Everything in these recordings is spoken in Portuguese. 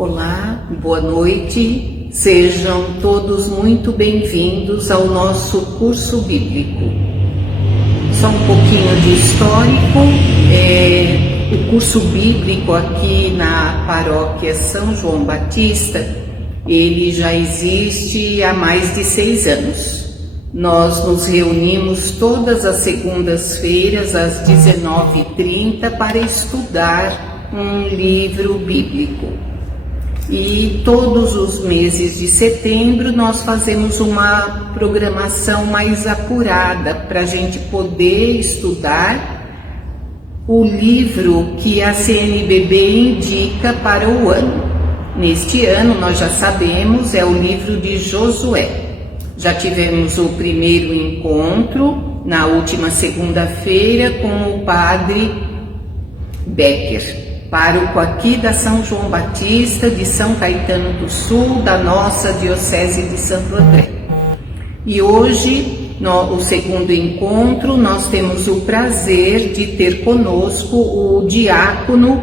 Olá, boa noite, sejam todos muito bem-vindos ao nosso curso bíblico. Só um pouquinho de histórico, o curso bíblico aqui na paróquia São João Batista, ele já existe há mais de 6 anos. Nós nos reunimos todas as segundas-feiras às 19h30 para estudar um livro bíblico. E todos os meses de setembro nós fazemos uma programação mais apurada para a gente poder estudar o livro que a CNBB indica para o ano. Neste ano, nós já sabemos, é o livro de Josué. Já tivemos o primeiro encontro na última segunda-feira com o padre Becker, pároco aqui da São João Batista de São Caetano do Sul, da nossa Diocese de Santo André. E hoje, o segundo encontro, nós temos o prazer de ter conosco o diácono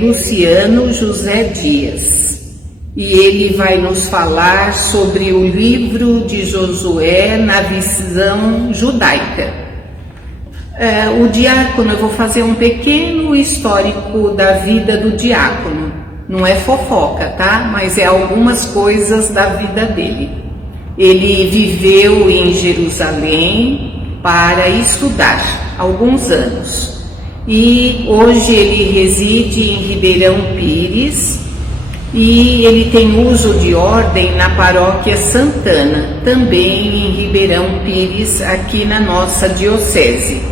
Luciano José Dias. E ele vai nos falar sobre o livro de Josué na visão judaica. O diácono, eu vou fazer um pequeno histórico da vida do diácono. Não é fofoca, tá? Mas é algumas coisas da vida dele. Ele viveu em Jerusalém para estudar alguns anos. E hoje ele reside em Ribeirão Pires. E ele tem uso de ordem na paróquia Santana, também em Ribeirão Pires, aqui na nossa diocese.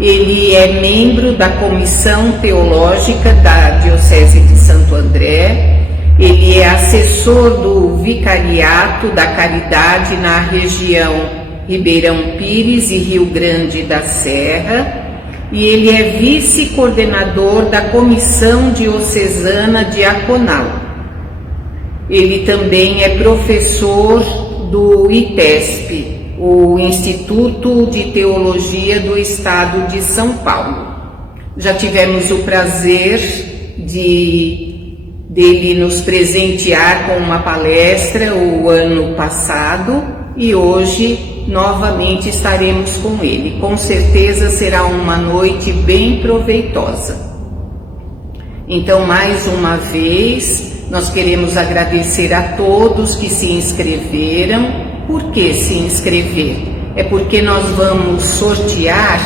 Ele é membro da Comissão Teológica da Diocese de Santo André, ele é assessor do Vicariato da Caridade na região Ribeirão Pires e Rio Grande da Serra, e ele é vice-coordenador da Comissão Diocesana Diaconal. Ele também é professor do ITESP, o Instituto de Teologia do Estado de São Paulo. Já tivemos o prazer dele nos presentear com uma palestra o ano passado e hoje novamente estaremos com ele. Com certeza será uma noite bem proveitosa. Então, mais uma vez, nós queremos agradecer a todos que se inscreveram. Por que se inscrever? É porque nós vamos sortear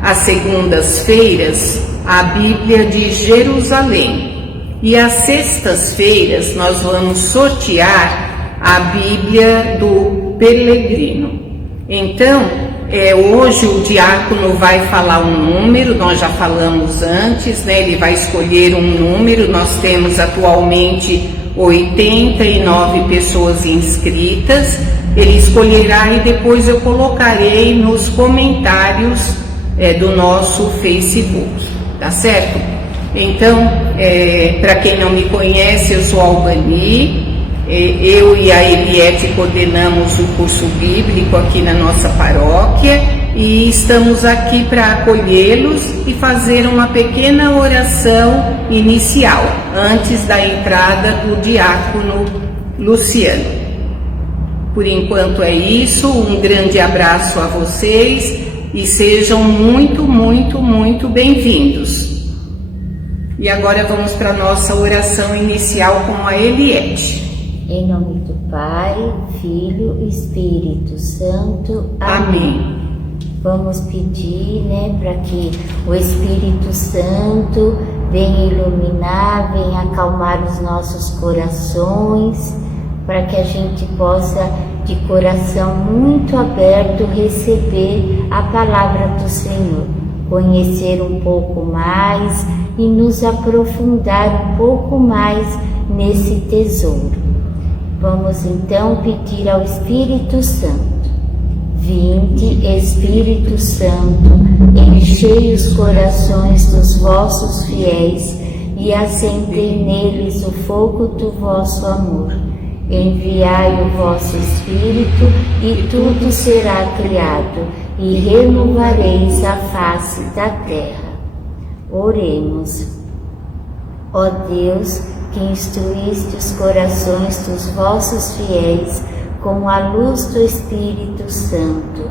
às segundas-feiras a Bíblia de Jerusalém. E às sextas-feiras nós vamos sortear a Bíblia do Peregrino. Então, hoje o diácono vai falar um número, nós já falamos antes, né? Ele vai escolher um número, nós temos atualmente 89 pessoas inscritas, ele escolherá e depois eu colocarei nos comentários do nosso Facebook, tá certo? Então, para quem não me conhece, eu sou Albani. Eu e a Eliette coordenamos o curso bíblico aqui na nossa paróquia e estamos aqui para acolhê-los e fazer uma pequena oração inicial, antes da entrada do diácono Luciano. Por enquanto é isso, um grande abraço a vocês e sejam muito, muito, muito bem-vindos. E agora vamos para a nossa oração inicial com a Eliette. Em nome do Pai, Filho e Espírito Santo. Amém. Vamos pedir, para que o Espírito Santo venha iluminar, venha acalmar os nossos corações, para que a gente possa, de coração muito aberto, receber a palavra do Senhor, conhecer um pouco mais e nos aprofundar um pouco mais nesse tesouro. Vamos então pedir ao Espírito Santo. Vinde, Espírito Santo, enchei os corações dos vossos fiéis e acendei neles o fogo do vosso amor. Enviai o vosso Espírito e tudo será criado e renovareis a face da terra. Oremos. Ó Deus, que instruíste os corações dos vossos fiéis com a luz do Espírito Santo,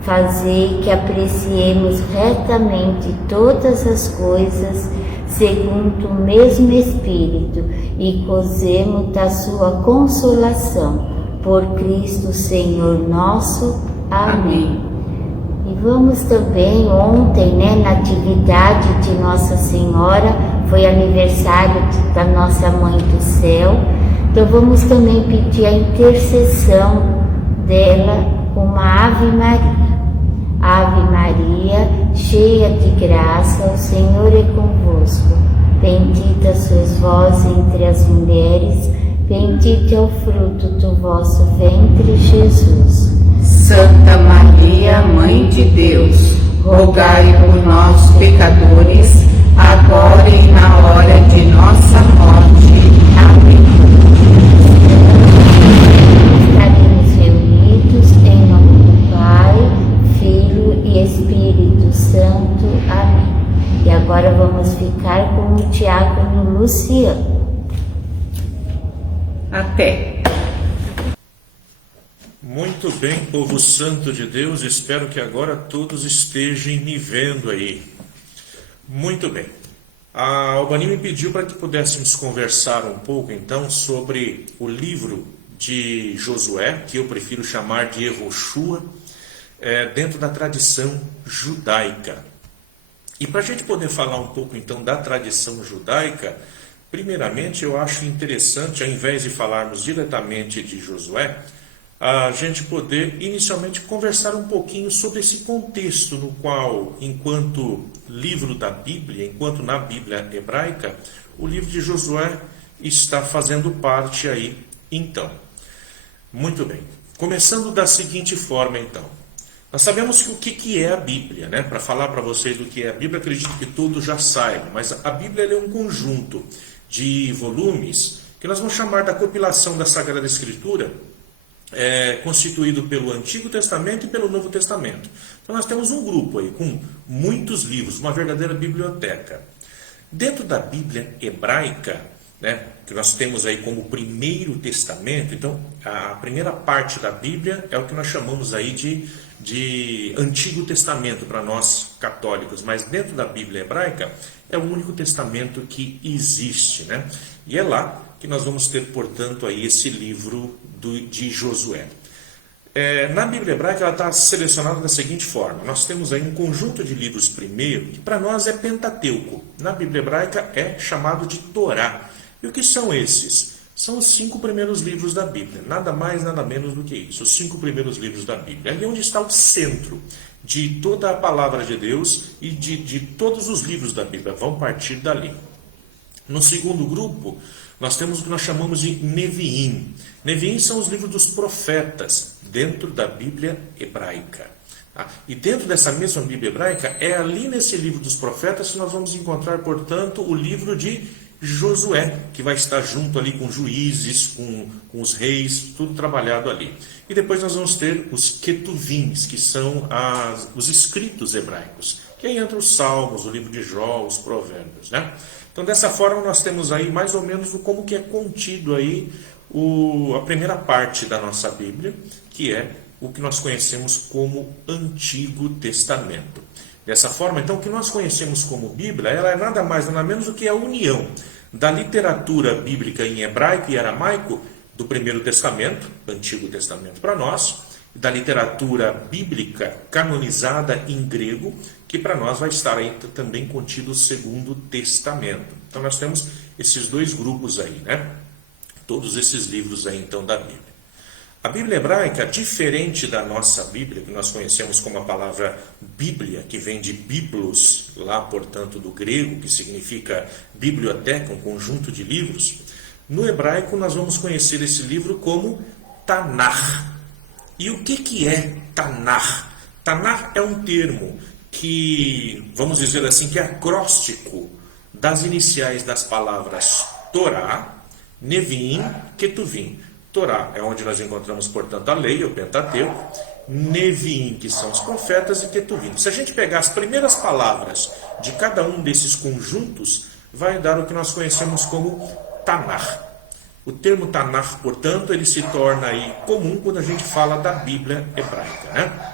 fazei que apreciemos retamente todas as coisas segundo o mesmo Espírito e gozemos da sua consolação. Por Cristo Senhor nosso. Amém. E vamos também, ontem, na atividade de Nossa Senhora, foi aniversário da nossa Mãe do Céu, então vamos também pedir a intercessão dela, uma Ave Maria. Ave Maria, cheia de graça, o Senhor é convosco. Bendita sois vós entre as mulheres, bendito é o fruto do vosso ventre, Jesus. Santa Maria, Mãe de Deus, rogai por nós, pecadores, agora e na hora de nossa morte. Amém. Estaremos reunidos em nome do Pai, Filho e Espírito Santo. Amém. E agora vamos ficar com o diácono Luciano. Até. Muito bem, povo santo de Deus, espero que agora todos estejam me vendo aí. Muito bem. A Albani me pediu para que pudéssemos conversar um pouco então sobre o livro de Josué, que eu prefiro chamar de Yehoshua, dentro da tradição judaica. E para a gente poder falar um pouco então da tradição judaica, primeiramente eu acho interessante, ao invés de falarmos diretamente de Josué, a gente poder inicialmente conversar um pouquinho sobre esse contexto no qual, enquanto livro da Bíblia, enquanto na Bíblia hebraica, o livro de Josué está fazendo parte aí, então. Muito bem. Começando da seguinte forma, então. Nós sabemos que o que é a Bíblia, né? Para falar para vocês do que é a Bíblia, acredito que todos já saibam, mas a Bíblia é um conjunto de volumes que nós vamos chamar da compilação da Sagrada Escritura, constituído pelo Antigo Testamento e pelo Novo Testamento. Então nós temos um grupo aí com muitos livros, uma verdadeira biblioteca. Dentro da Bíblia hebraica, que nós temos aí como primeiro testamento, então a primeira parte da Bíblia é o que nós chamamos aí de Antigo Testamento para nós católicos, mas dentro da Bíblia hebraica é o único testamento que existe, E é lá que nós vamos ter, portanto, aí esse livro de Josué. Na Bíblia hebraica ela está selecionada da seguinte forma: nós temos aí um conjunto de livros primeiro, que para nós é Pentateuco. Na Bíblia hebraica é chamado de Torá. E o que são esses? São os 5 primeiros livros da Bíblia, nada mais, nada menos do que isso, os 5 primeiros livros da Bíblia. Ali é onde está o centro de toda a palavra de Deus e de todos os livros da Bíblia, vão partir dali. No segundo grupo, nós temos o que nós chamamos de Neviim. Neviim são os livros dos profetas, dentro da Bíblia hebraica. E dentro dessa mesma Bíblia hebraica, é ali nesse livro dos profetas que nós vamos encontrar, portanto, o livro de Josué, que vai estar junto ali com juízes, com os reis, tudo trabalhado ali. E depois nós vamos ter os Ketuvins, que são os escritos hebraicos, que aí entra os Salmos, o livro de Jó, os Provérbios, Então, dessa forma, nós temos aí mais ou menos como que é contido aí a primeira parte da nossa Bíblia, que é o que nós conhecemos como Antigo Testamento. Dessa forma, então, o que nós conhecemos como Bíblia, ela é nada mais, nada menos do que a união da literatura bíblica em hebraico e aramaico do Primeiro Testamento, Antigo Testamento para nós, da literatura bíblica canonizada em grego, que para nós vai estar aí também contido o Segundo Testamento. Então nós temos esses dois grupos aí, Todos esses livros aí então da Bíblia. A Bíblia hebraica, diferente da nossa Bíblia, que nós conhecemos como a palavra Bíblia, que vem de biblos, lá portanto do grego, que significa biblioteca, um conjunto de livros, no hebraico nós vamos conhecer esse livro como Tanakh. E o que é Tanakh? Tanakh é um termo que, vamos dizer assim, que é acróstico das iniciais das palavras Torá, Neviim, Ketuvim. Torá é onde nós encontramos, portanto, a lei, o Pentateuco, Neviim, que são os profetas, e Ketuvim. Se a gente pegar as primeiras palavras de cada um desses conjuntos, vai dar o que nós conhecemos como Tanar. O termo Tanar, portanto, ele se torna aí comum quando a gente fala da Bíblia hebraica, né?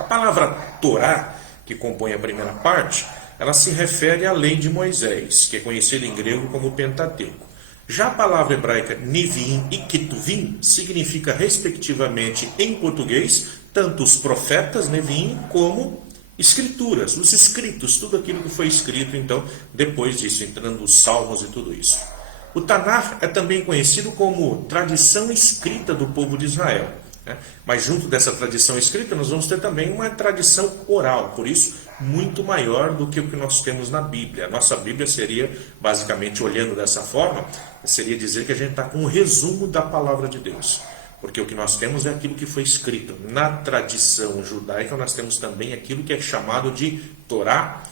A palavra Torá, que compõe a primeira parte, ela se refere à lei de Moisés, que é conhecida em grego como Pentateuco. Já a palavra hebraica Neviim e Ketuvim significa, respectivamente, em português, tanto os profetas Neviim como escrituras, os escritos, tudo aquilo que foi escrito, então, depois disso, entrando os salmos e tudo isso. O Tanar é também conhecido como tradição escrita do povo de Israel, né? Mas junto dessa tradição escrita, nós vamos ter também uma tradição oral, por isso, muito maior do que o que nós temos na Bíblia. A nossa Bíblia seria, basicamente, olhando dessa forma, seria dizer que a gente está com um resumo da palavra de Deus. Porque o que nós temos é aquilo que foi escrito. Na tradição judaica, nós temos também aquilo que é chamado de Torá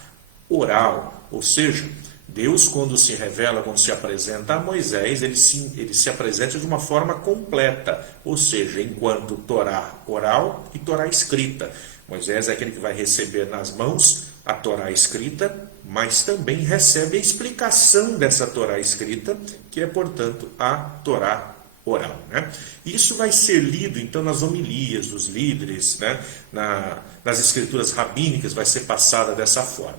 oral. Ou seja, Deus, quando se revela, quando se apresenta a Moisés, ele se apresenta de uma forma completa. Ou seja, enquanto Torá oral e Torá escrita. Moisés é aquele que vai receber nas mãos a Torá escrita, mas também recebe a explicação dessa Torá escrita, que é, portanto, a Torá oral, né? Isso vai ser lido, então, nas homilias dos líderes, né? Nas escrituras rabínicas vai ser passada dessa forma.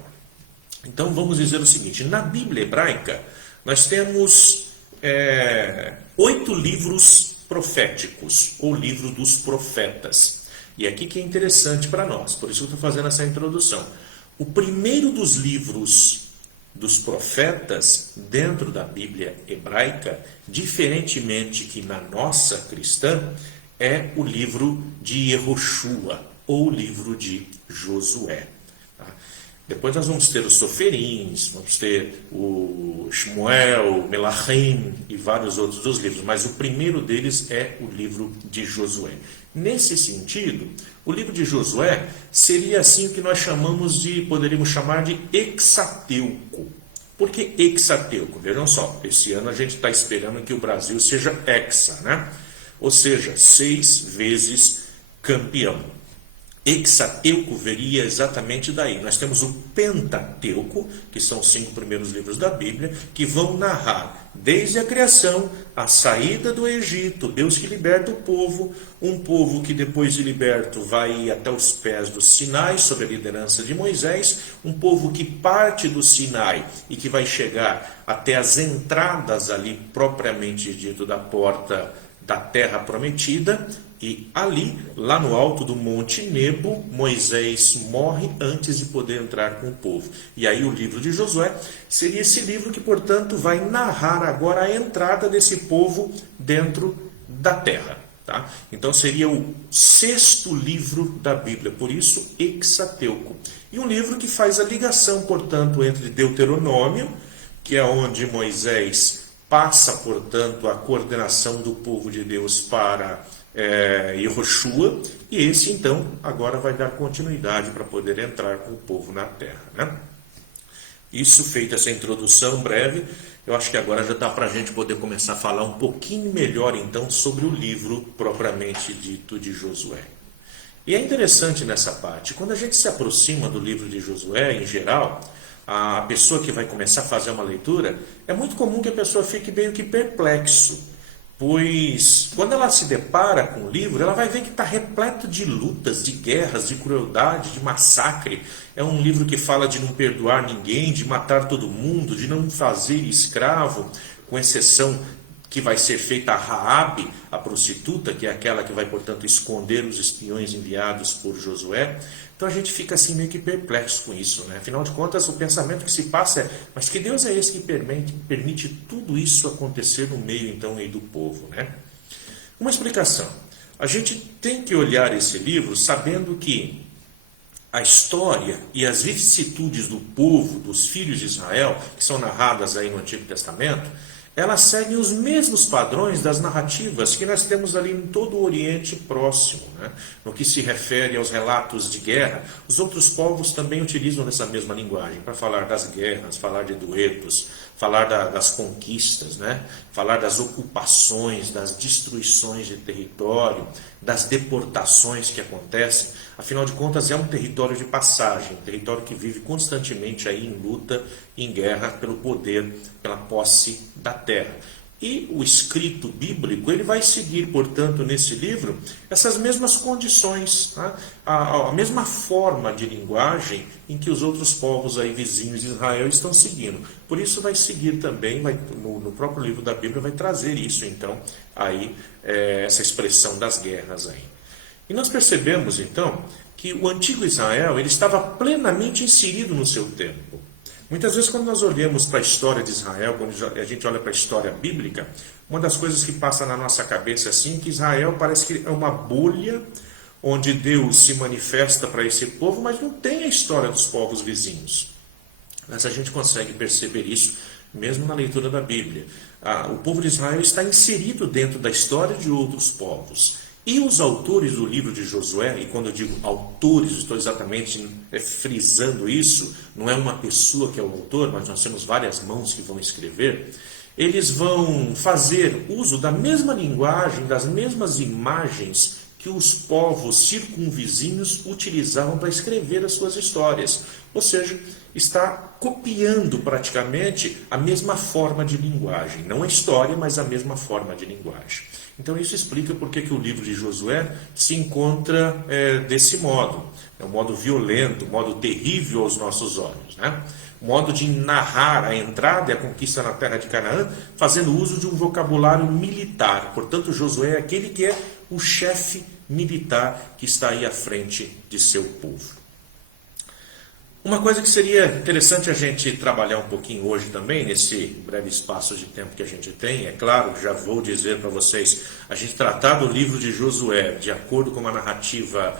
Então, vamos dizer o seguinte, na Bíblia hebraica, nós temos 8 livros proféticos, ou livro dos profetas. E aqui que é interessante para nós, por isso que eu estou fazendo essa introdução. O primeiro dos livros dos profetas dentro da Bíblia hebraica, diferentemente que na nossa cristã, é o livro de Yehoshua, ou o livro de Josué. Tá? Depois nós vamos ter os Soferins, vamos ter o Shmuel, Melachim e vários outros dos livros, mas o primeiro deles é o livro de Josué. Nesse sentido, o livro de Josué seria assim o que nós poderíamos chamar de hexateuco. Por que hexateuco? Vejam só, esse ano a gente está esperando que o Brasil seja hexa, né? Ou seja, 6 vezes campeão. Hexateuco veria exatamente daí. Nós temos o Pentateuco, que são os 5 primeiros livros da Bíblia, que vão narrar desde a criação, a saída do Egito, Deus que liberta o povo, um povo que depois de liberto vai ir até os pés do Sinai, sob a liderança de Moisés, um povo que parte do Sinai e que vai chegar até as entradas ali, propriamente dito, da porta da terra prometida, e ali, lá no alto do Monte Nebo, Moisés morre antes de poder entrar com o povo. E aí o livro de Josué seria esse livro que, portanto, vai narrar agora a entrada desse povo dentro da terra. Tá? Então seria o 6º livro da Bíblia, por isso hexateuco. E um livro que faz a ligação, portanto, entre Deuteronômio, que é onde Moisés passa, portanto, a coordenação do povo de Deus para Yehoshua, e esse então agora vai dar continuidade para poder entrar com o povo na terra, né? Isso, feita essa introdução breve, eu acho que agora já dá para a gente poder começar a falar um pouquinho melhor então sobre o livro propriamente dito de Josué. E é interessante nessa parte, quando a gente se aproxima do livro de Josué em geral, a pessoa que vai começar a fazer uma leitura, é muito comum que a pessoa fique meio que perplexo. Pois, quando ela se depara com o livro, ela vai ver que está repleto de lutas, de guerras, de crueldade, de massacre. É um livro que fala de não perdoar ninguém, de matar todo mundo, de não fazer escravo, com exceção que vai ser feita a Raabe, a prostituta, que é aquela que vai, portanto, esconder os espiões enviados por Josué. Então a gente fica assim meio que perplexo com isso, né? Afinal de contas, o pensamento que se passa é, mas que Deus é esse que permite tudo isso acontecer no meio, então, aí do povo, né? Uma explicação. A gente tem que olhar esse livro sabendo que a história e as vicissitudes do povo, dos filhos de Israel, que são narradas aí no Antigo Testamento, elas seguem os mesmos padrões das narrativas que nós temos ali em todo o Oriente Próximo, né? No que se refere aos relatos de guerra, os outros povos também utilizam essa mesma linguagem para falar das guerras, falar de duetos, falar das conquistas, né? Falar das ocupações, das destruições de território, das deportações que acontecem. Afinal de contas, é um território de passagem, um território que vive constantemente aí em luta, em guerra pelo poder, pela posse da terra. E o escrito bíblico, ele vai seguir, portanto, nesse livro, essas mesmas condições, tá? A mesma forma de linguagem em que os outros povos aí vizinhos de Israel estão seguindo. Por isso vai seguir também, no próprio livro da Bíblia, vai trazer isso, então, aí, essa expressão das guerras aí. E nós percebemos, então, que o antigo Israel, ele estava plenamente inserido no seu tempo. Muitas vezes, quando nós olhamos para a história de Israel, quando a gente olha para a história bíblica, uma das coisas que passa na nossa cabeça assim, que Israel parece que é uma bolha onde Deus se manifesta para esse povo, mas não tem a história dos povos vizinhos. Mas a gente consegue perceber isso mesmo na leitura da Bíblia. O povo de Israel está inserido dentro da história de outros povos. E os autores do livro de Josué, e quando eu digo autores, estou exatamente frisando isso, não é uma pessoa que é o autor, mas nós temos várias mãos que vão escrever, eles vão fazer uso da mesma linguagem, das mesmas imagens que os povos circunvizinhos utilizavam para escrever as suas histórias. Ou seja, está copiando praticamente a mesma forma de linguagem. Não a história, mas a mesma forma de linguagem. Então isso explica por que o livro de Josué se encontra desse modo. É um modo violento, um modo terrível aos nossos olhos, né? Um modo de narrar a entrada e a conquista na terra de Canaã, fazendo uso de um vocabulário militar. Portanto, Josué é aquele que é o chefe militar que está aí à frente de seu povo. Uma coisa que seria interessante a gente trabalhar um pouquinho hoje também, nesse breve espaço de tempo que a gente tem, é claro, já vou dizer para vocês, a gente tratar do livro de Josué de acordo com uma narrativa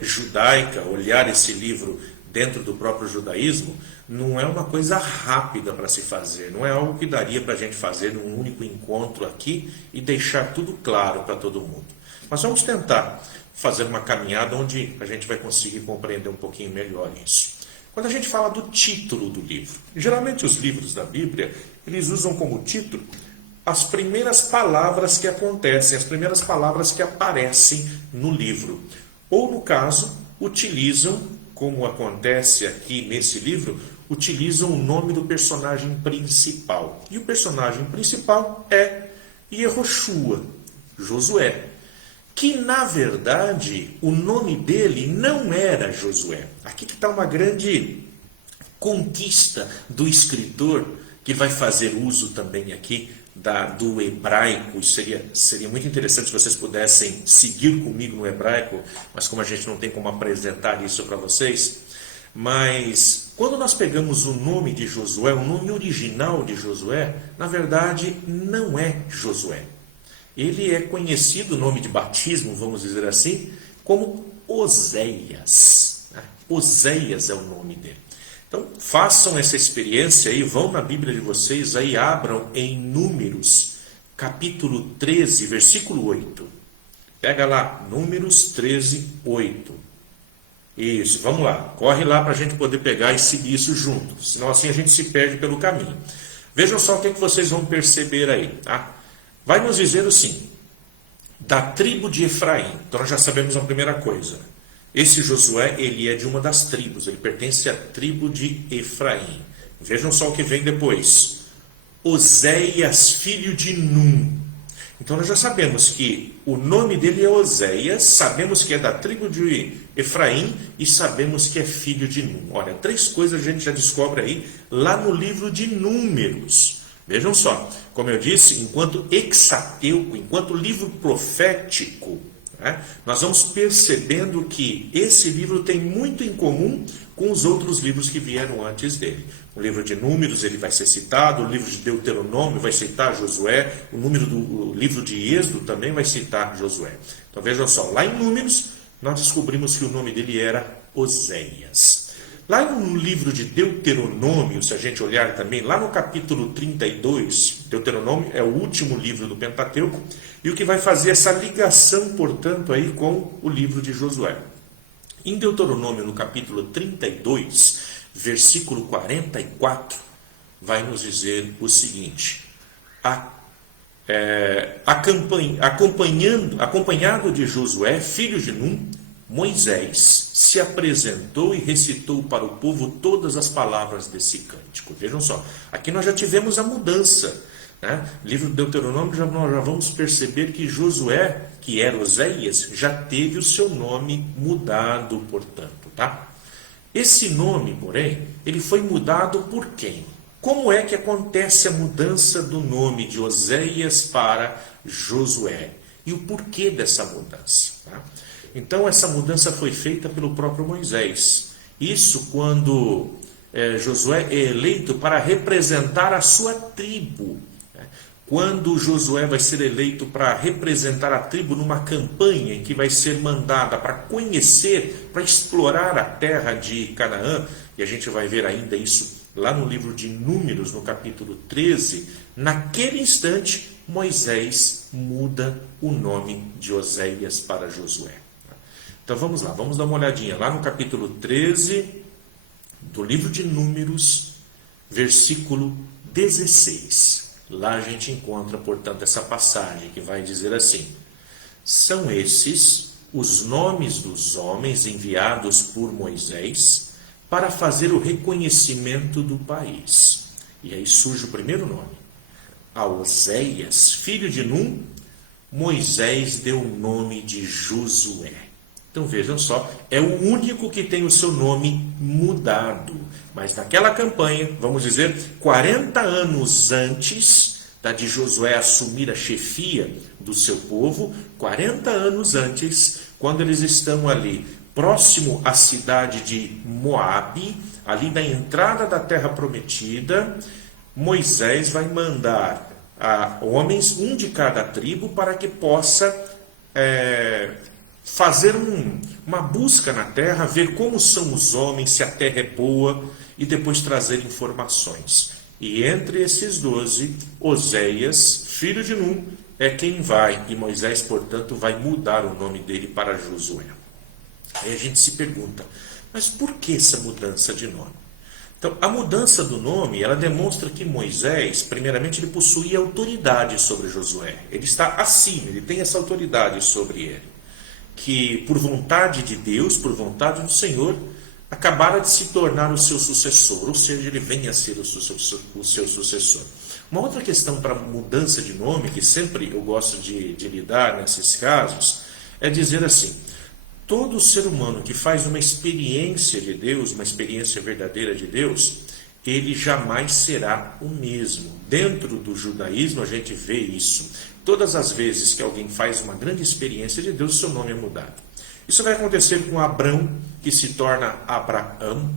judaica, olhar esse livro dentro do próprio judaísmo, não é uma coisa rápida para se fazer, não é algo que daria para a gente fazer num único encontro aqui e deixar tudo claro para todo mundo. Mas vamos tentar fazer uma caminhada onde a gente vai conseguir compreender um pouquinho melhor isso. Quando a gente fala do título do livro, geralmente os livros da Bíblia, eles usam como título as primeiras palavras que acontecem, as primeiras palavras que aparecem no livro. Ou, no caso, utilizam, como acontece aqui nesse livro, utilizam o nome do personagem principal. E o personagem principal é Yehoshua, Josué. Que, na verdade, o nome dele não era Josué. Aqui que está uma grande conquista do escritor, que vai fazer uso também aqui do hebraico. Isso seria muito interessante se vocês pudessem seguir comigo no hebraico, mas como a gente não tem como apresentar isso para vocês. Mas, quando nós pegamos o nome de Josué, o nome original de Josué, na verdade, não é Josué. Ele é conhecido, o nome de batismo, vamos dizer assim, como Oséias. Oséias é o nome dele. Então, façam essa experiência aí, vão na Bíblia de vocês, aí abram em Números, capítulo 13, versículo 8. Pega lá, Números 13, 8. Isso, vamos lá. Corre lá para a gente poder pegar e seguir isso junto, senão assim a gente se perde pelo caminho. Vejam só o que vocês vão perceber aí, tá? Vai nos dizer assim, da tribo de Efraim. Então nós já sabemos a primeira coisa. Esse Josué, ele é de uma das tribos, ele pertence à tribo de Efraim. Vejam só o que vem depois. Oséias, filho de Num. Então nós já sabemos que o nome dele é Oséias, sabemos que é da tribo de Efraim e sabemos que é filho de Num. Olha, 3 coisas a gente já descobre aí lá no livro de Números. Vejam só, como eu disse, enquanto hexateuco, enquanto livro profético, né, nós vamos percebendo que esse livro tem muito em comum com os outros livros que vieram antes dele. O livro de Números ele vai ser citado, o livro de Deuteronômio vai citar Josué, o livro de Êxodo também vai citar Josué. Então vejam só, lá em Números nós descobrimos que o nome dele era Oséias. Lá no livro de Deuteronômio, se a gente olhar também, lá no capítulo 32, Deuteronômio é o último livro do Pentateuco, e o que vai fazer essa ligação, portanto, aí com o livro de Josué. Em Deuteronômio, no capítulo 32, versículo 44, vai nos dizer o seguinte: acompanhado de Josué, filho de Num, Moisés se apresentou e recitou para o povo todas as palavras desse cântico. Vejam só, aqui nós já tivemos a mudança, né? Livro do Deuteronômio, nós já vamos perceber que Josué, que era Oséias, já teve o seu nome mudado, portanto, tá? Esse nome, porém, ele foi mudado por quem? Como é que acontece a mudança do nome de Oséias para Josué? E o porquê dessa mudança? Tá? Então, essa mudança foi feita pelo próprio Moisés. Isso quando Josué é eleito para representar a sua tribo. Quando Josué vai ser eleito para representar a tribo numa campanha em que vai ser mandada para conhecer, para explorar a terra de Canaã, e a gente vai ver ainda isso lá no livro de Números, no capítulo 13, naquele instante, Moisés muda o nome de Oséias para Josué. Então vamos lá, vamos dar uma olhadinha lá no capítulo 13 do livro de Números, versículo 16. Lá a gente encontra, portanto, essa passagem que vai dizer assim: são esses os nomes dos homens enviados por Moisés para fazer o reconhecimento do país. E aí surge o primeiro nome. A Oséias, filho de Num, Moisés deu o nome de Josué. Então vejam só, é o único que tem o seu nome mudado. Mas naquela campanha, vamos dizer, 40 anos antes de Josué assumir a chefia do seu povo, 40 anos antes, quando eles estão ali, próximo à cidade de Moabe, ali na entrada da terra prometida, Moisés vai mandar homens, um de cada tribo, para que possa fazer uma busca na terra, ver como são os homens, se a terra é boa, e depois trazer informações. E entre esses 12, Oséias, filho de Num, é quem vai, e Moisés, portanto, vai mudar o nome dele para Josué. Aí a gente se pergunta, mas por que essa mudança de nome? Então, a mudança do nome, ela demonstra que Moisés, primeiramente, ele possuía autoridade sobre Josué. Ele está acima, ele tem essa autoridade sobre ele. Que por vontade de Deus, por vontade do Senhor, acabara de se tornar o seu sucessor, ou seja, ele venha a ser o seu sucessor. Uma outra questão para mudança de nome, que sempre eu gosto de lidar nesses casos, é dizer assim: todo ser humano que faz uma experiência de Deus, uma experiência verdadeira de Deus, ele jamais será o mesmo. Dentro do judaísmo a gente vê isso. Todas as vezes que alguém faz uma grande experiência de Deus, seu nome é mudado. Isso vai acontecer com Abrão, que se torna Abraão.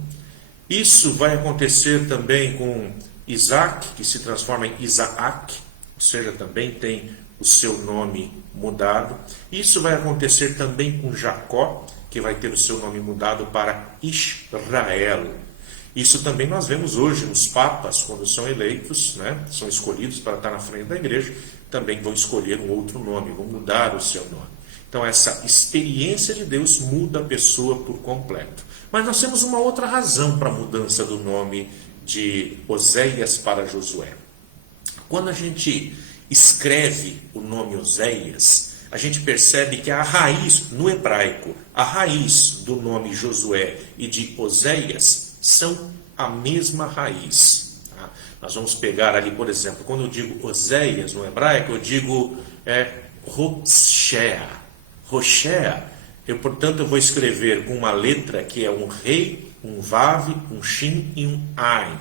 Isso vai acontecer também com Isaac, que se transforma em Isaac, ou seja, também tem o seu nome mudado. Isso vai acontecer também com Jacó, que vai ter o seu nome mudado para Israel. Isso também nós vemos hoje nos papas, quando são eleitos, né, são escolhidos para estar na frente da igreja, também vão escolher um outro nome, vão mudar o seu nome. Então essa experiência de Deus muda a pessoa por completo. Mas nós temos uma outra razão para a mudança do nome de Oséias para Josué. Quando a gente escreve o nome Oséias, a gente percebe que a raiz, no hebraico, a raiz do nome Josué e de Oséias são a mesma raiz. Tá? Nós vamos pegar ali, por exemplo, quando eu digo Oséias no hebraico, eu digo Roshea. Roshea, portanto, eu vou escrever com uma letra que é um rei, um vav, um shin e um ain.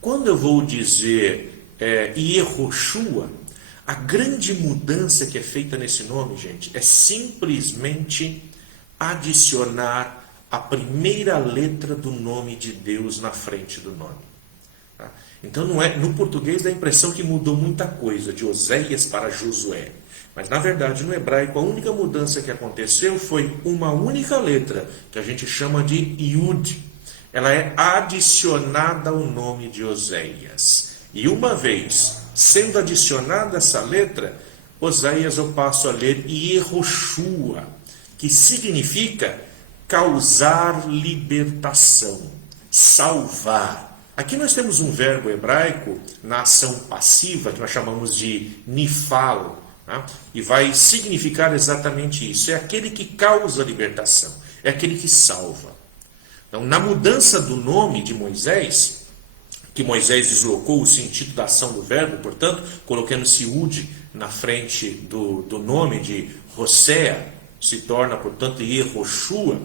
Quando eu vou dizer Yehoshua, a grande mudança que é feita nesse nome, gente, é simplesmente adicionar a primeira letra do nome de Deus na frente do nome. Tá? Então, no português dá a impressão que mudou muita coisa, de Oséias para Josué. Mas, na verdade, no hebraico, a única mudança que aconteceu foi uma única letra, que a gente chama de Yud. Ela é adicionada ao nome de Oséias. E uma vez sendo adicionada essa letra, Oséias eu passo a ler Yehoshua, que significa causar libertação, salvar. Aqui nós temos um verbo hebraico na ação passiva, que nós chamamos de nifal, tá? E vai significar exatamente isso. É aquele que causa a libertação, é aquele que salva. Então, na mudança do nome de Moisés, que Moisés deslocou o sentido da ação do verbo, portanto, colocando-se Ud na frente do nome de Hosea, se torna, portanto, Yehoshua.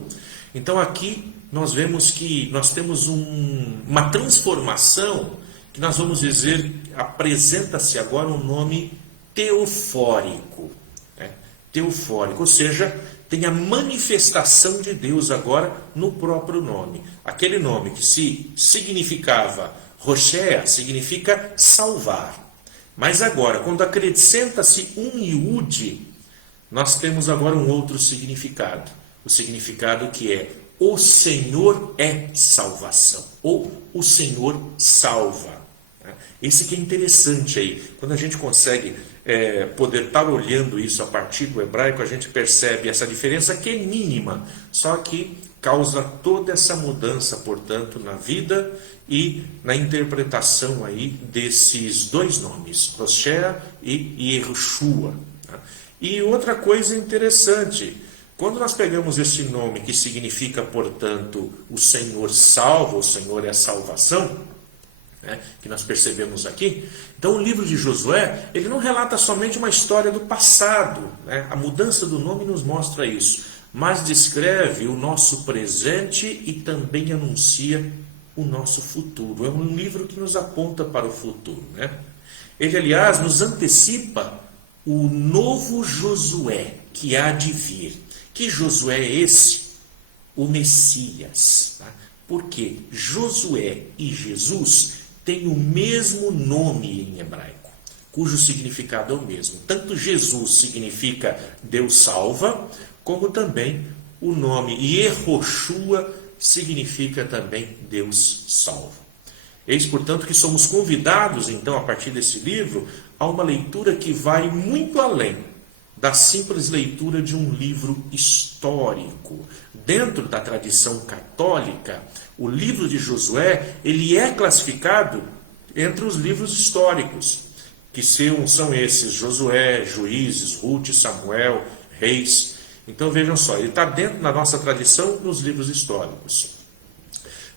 Então, aqui nós vemos que nós temos uma transformação que nós vamos dizer, apresenta-se agora um nome teofórico, né? Teofórico, ou seja, tem a manifestação de Deus agora no próprio nome. Aquele nome que se significava Roshea, significa salvar. Mas agora, quando acrescenta-se um Iud, nós temos agora um outro significado. O significado que é o Senhor é salvação, ou o Senhor salva. Esse que é interessante aí, quando a gente consegue poder estar olhando isso a partir do hebraico, a gente percebe essa diferença que é mínima, só que causa toda essa mudança, portanto, na vida e na interpretação aí desses dois nomes, Hoshea e Yehoshua. E outra coisa interessante, quando nós pegamos esse nome que significa, portanto, o Senhor salva, o Senhor é a salvação, né, que nós percebemos aqui, então o livro de Josué, ele não relata somente uma história do passado, né, a mudança do nome nos mostra isso, mas descreve o nosso presente e também anuncia o nosso futuro. É um livro que nos aponta para o futuro, né? Ele, aliás, nos antecipa o novo Josué que há de vir. Que Josué é esse? O Messias. Tá? Porque Josué e Jesus têm o mesmo nome em hebraico, cujo significado é o mesmo. Tanto Jesus significa Deus salva, como também o nome Yehoshua significa também Deus salva. Eis, portanto, que somos convidados, então, a partir desse livro, a uma leitura que vai muito além da simples leitura de um livro histórico. Dentro da tradição católica, o livro de Josué, ele é classificado entre os livros históricos, que são esses: Josué, Juízes, Ruth, Samuel, Reis. Então vejam só, ele está dentro da nossa tradição nos livros históricos.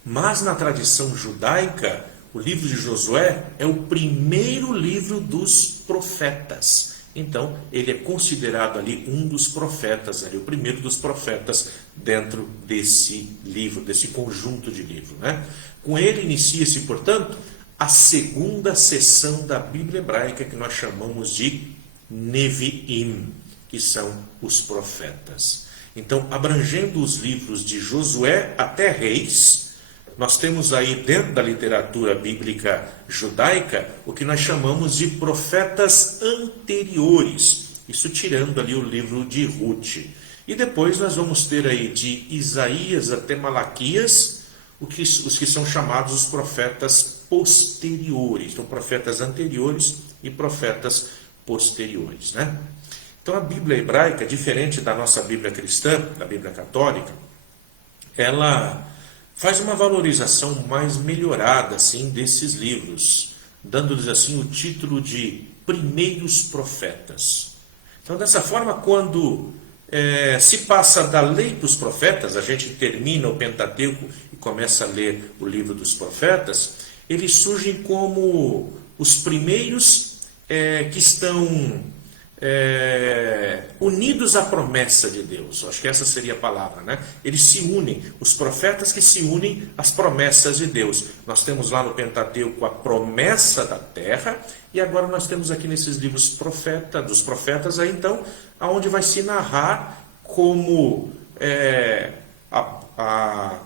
Mas na tradição judaica, o livro de Josué é o primeiro livro dos profetas. Então, ele é considerado ali um dos profetas, ali, o primeiro dos profetas dentro desse livro, desse conjunto de livros, né? Com ele inicia-se, portanto, a segunda seção da Bíblia hebraica, que nós chamamos de Neviim, que são os profetas. Então, abrangendo os livros de Josué até Reis, nós temos aí dentro da literatura bíblica judaica o que nós chamamos de profetas anteriores, isso tirando ali o livro de Ruth. E depois nós vamos ter aí de Isaías até Malaquias os que são chamados os profetas posteriores. Então, profetas anteriores e profetas posteriores, né? Então, a Bíblia hebraica, diferente da nossa Bíblia cristã, da Bíblia católica, ela faz uma valorização mais melhorada assim, desses livros, dando-lhes assim o título de primeiros profetas. Então, dessa forma, quando se passa da lei para os profetas, a gente termina o Pentateuco e começa a ler o livro dos profetas, eles surgem como os primeiros que estão unidos à promessa de Deus. Acho que essa seria a palavra, né? Eles se unem, os profetas que se unem às promessas de Deus. Nós temos lá no Pentateuco a promessa da terra, e agora nós temos aqui nesses livros dos profetas, aí então, aonde vai se narrar como a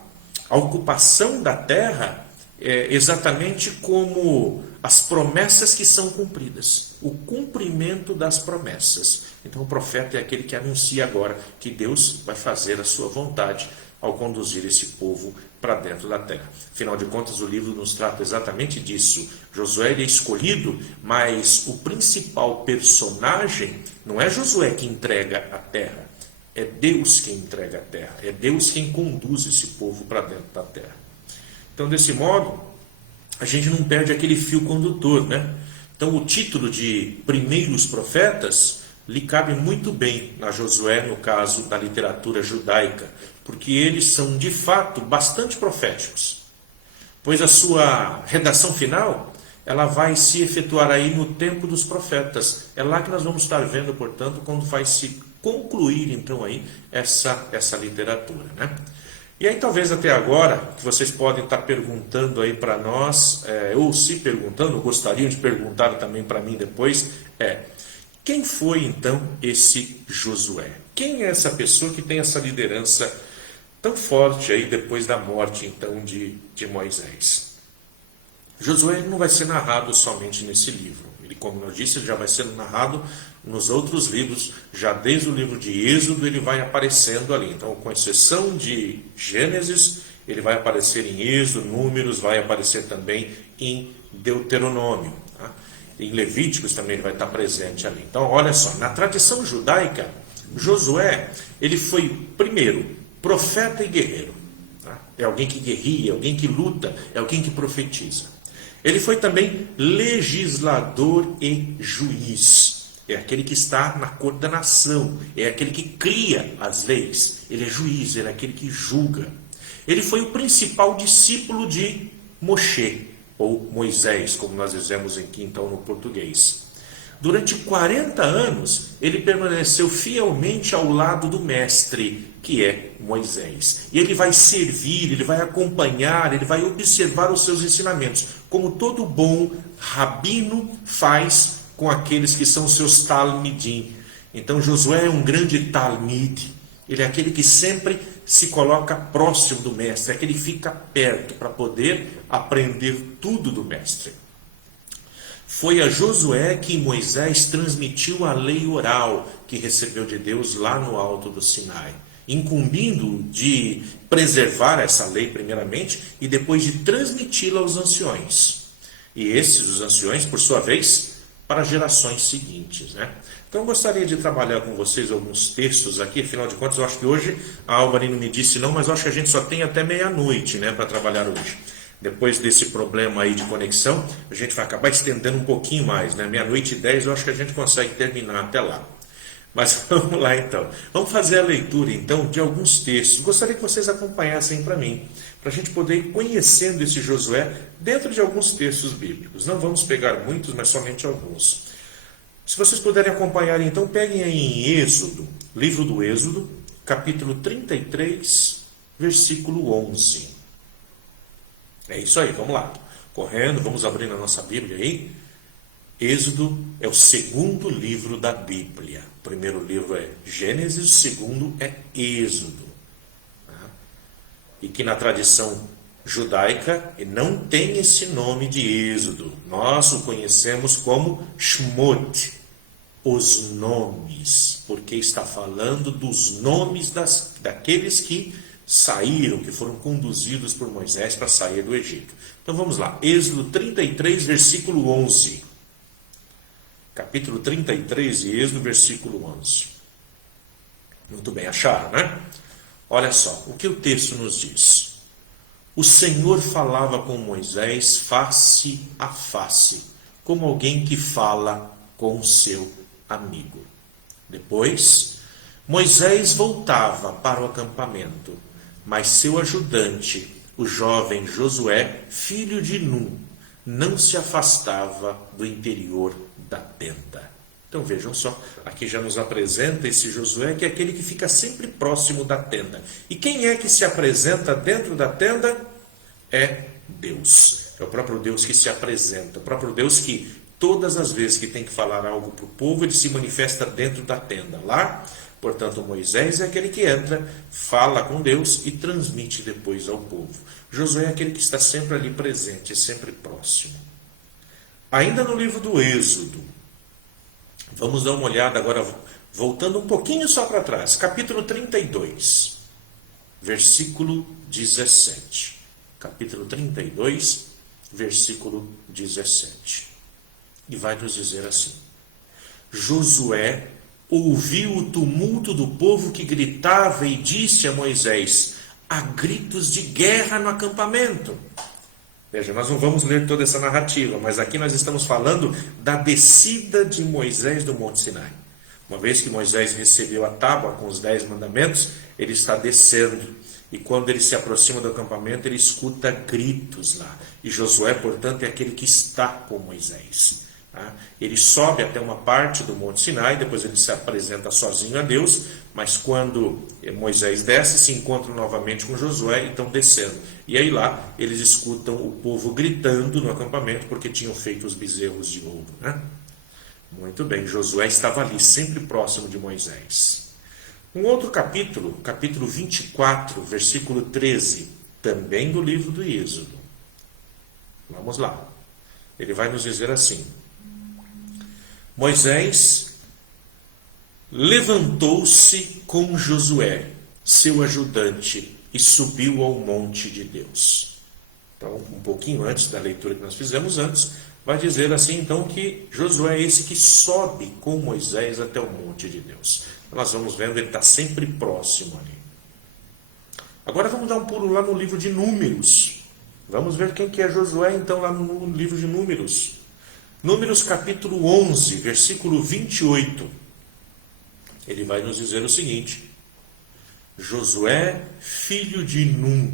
ocupação da terra, exatamente como as promessas que são cumpridas, o cumprimento das promessas. Então o profeta é aquele que anuncia agora que Deus vai fazer a sua vontade ao conduzir esse povo para dentro da terra. Afinal de contas, o livro nos trata exatamente disso. Josué é escolhido, mas o principal personagem não é Josué que entrega a terra, é Deus quem entrega a terra, é Deus quem conduz esse povo para dentro da terra. Então, desse modo, a gente não perde aquele fio condutor, né? Então, o título de primeiros profetas lhe cabe muito bem a Josué, no caso da literatura judaica, porque eles são de fato bastante proféticos, pois a sua redação final ela vai se efetuar aí no tempo dos profetas. É lá que nós vamos estar vendo, portanto, quando vai se concluir então aí essa literatura, né? E aí talvez até agora, que vocês podem estar perguntando aí para nós, ou se perguntando, ou gostariam de perguntar também para mim depois, quem foi então esse Josué? Quem é essa pessoa que tem essa liderança tão forte aí depois da morte então de Moisés? Josué não vai ser narrado somente nesse livro. Ele, como eu disse, ele já vai sendo narrado nos outros livros, já desde o livro de Êxodo ele vai aparecendo ali. Então, com exceção de Gênesis, ele vai aparecer em Êxodo, Números, vai aparecer também em Deuteronômio. Tá? Em Levíticos também ele vai estar presente ali. Então, olha só, na tradição judaica, Josué, ele foi, primeiro, profeta e guerreiro. Tá? É alguém que guerria, alguém que luta, é alguém que profetiza. Ele foi também legislador e juiz. É aquele que está na cor da nação, é aquele que cria as leis. Ele é juiz, ele é aquele que julga. Ele foi o principal discípulo de Moshe, ou Moisés, como nós dizemos aqui então no português. Durante 40 anos, ele permaneceu fielmente ao lado do mestre, que é Moisés. E ele vai servir, ele vai acompanhar, ele vai observar os seus ensinamentos, como todo bom rabino faz com aqueles que são seus talmidim. Então Josué é um grande talmid, ele é aquele que sempre se coloca próximo do mestre, é aquele que fica perto para poder aprender tudo do mestre. Foi a Josué que Moisés transmitiu a lei oral que recebeu de Deus lá no alto do Sinai, incumbindo de preservar essa lei primeiramente e depois de transmiti-la aos anciões. E esses, os anciões, por sua vez, para gerações seguintes, né? Então eu gostaria de trabalhar com vocês alguns textos aqui, afinal de contas eu acho que hoje, a Albany não me disse não, mas eu acho que a gente só tem até meia-noite, né, para trabalhar hoje. Depois desse problema aí de conexão, a gente vai acabar estendendo um pouquinho mais, né? 00:10 eu acho que a gente consegue terminar até lá. Mas vamos lá então. Vamos fazer a leitura então de alguns textos. Gostaria que vocês acompanhassem para mim, para a gente poder ir conhecendo esse Josué dentro de alguns textos bíblicos. Não vamos pegar muitos, mas somente alguns. Se vocês puderem acompanhar então, peguem aí em Êxodo, livro do Êxodo, capítulo 33, versículo 11. É isso aí, vamos lá. Correndo, vamos abrindo a nossa Bíblia aí. Êxodo é o segundo livro da Bíblia. O primeiro livro é Gênesis, o segundo é Êxodo. E que na tradição judaica não tem esse nome de Êxodo. Nós o conhecemos como Shmot, os nomes, porque está falando dos nomes daqueles que saíram, que foram conduzidos por Moisés para sair do Egito. Então vamos lá, Êxodo 33, versículo 11. Capítulo 33 de Êxodo, versículo 11. Muito bem, acharam, né? Olha só, o que o texto nos diz. O Senhor falava com Moisés face a face, como alguém que fala com o seu amigo. Depois, Moisés voltava para o acampamento, mas seu ajudante, o jovem Josué, filho de Nun, não se afastava do interior da tenda. Então vejam só, aqui já nos apresenta esse Josué, que é aquele que fica sempre próximo da tenda. E quem é que se apresenta dentro da tenda? É Deus. É o próprio Deus que se apresenta, o próprio Deus que todas as vezes que tem que falar algo para o povo, ele se manifesta dentro da tenda. Lá, portanto, Moisés é aquele que entra, fala com Deus e transmite depois ao povo. Josué é aquele que está sempre ali presente, sempre próximo. Ainda no livro do Êxodo, vamos dar uma olhada agora, voltando um pouquinho só para trás, capítulo 32, versículo 17. Capítulo 32, versículo 17. E vai nos dizer assim: Josué ouviu o tumulto do povo que gritava e disse a Moisés: há gritos de guerra no acampamento. Veja, nós não vamos ler toda essa narrativa, mas aqui nós estamos falando da descida de Moisés do Monte Sinai. Uma vez que Moisés recebeu a tábua com os 10 mandamentos, ele está descendo. E quando ele se aproxima do acampamento, ele escuta gritos lá. E Josué, portanto, é aquele que está com Moisés. Tá? Ele sobe até uma parte do Monte Sinai, depois ele se apresenta sozinho a Deus, mas quando Moisés desce, se encontra novamente com Josué e estão descendo. E aí lá eles escutam o povo gritando no acampamento porque tinham feito os bezerros de ouro. Né? Muito bem, Josué estava ali, sempre próximo de Moisés. Um outro capítulo, capítulo 24, versículo 13, também do livro do Êxodo. Vamos lá. Ele vai nos dizer assim: Moisés levantou-se com Josué, seu ajudante, e subiu ao monte de Deus. Então, um pouquinho antes da leitura que nós fizemos antes, vai dizer assim, então, que Josué é esse que sobe com Moisés até o monte de Deus. Nós vamos vendo, ele está sempre próximo ali. Agora vamos dar um pulo lá no livro de Números. Vamos ver quem que é Josué, então, lá no livro de Números. Números capítulo 11, versículo 28. Ele vai nos dizer o seguinte: Josué, filho de Num,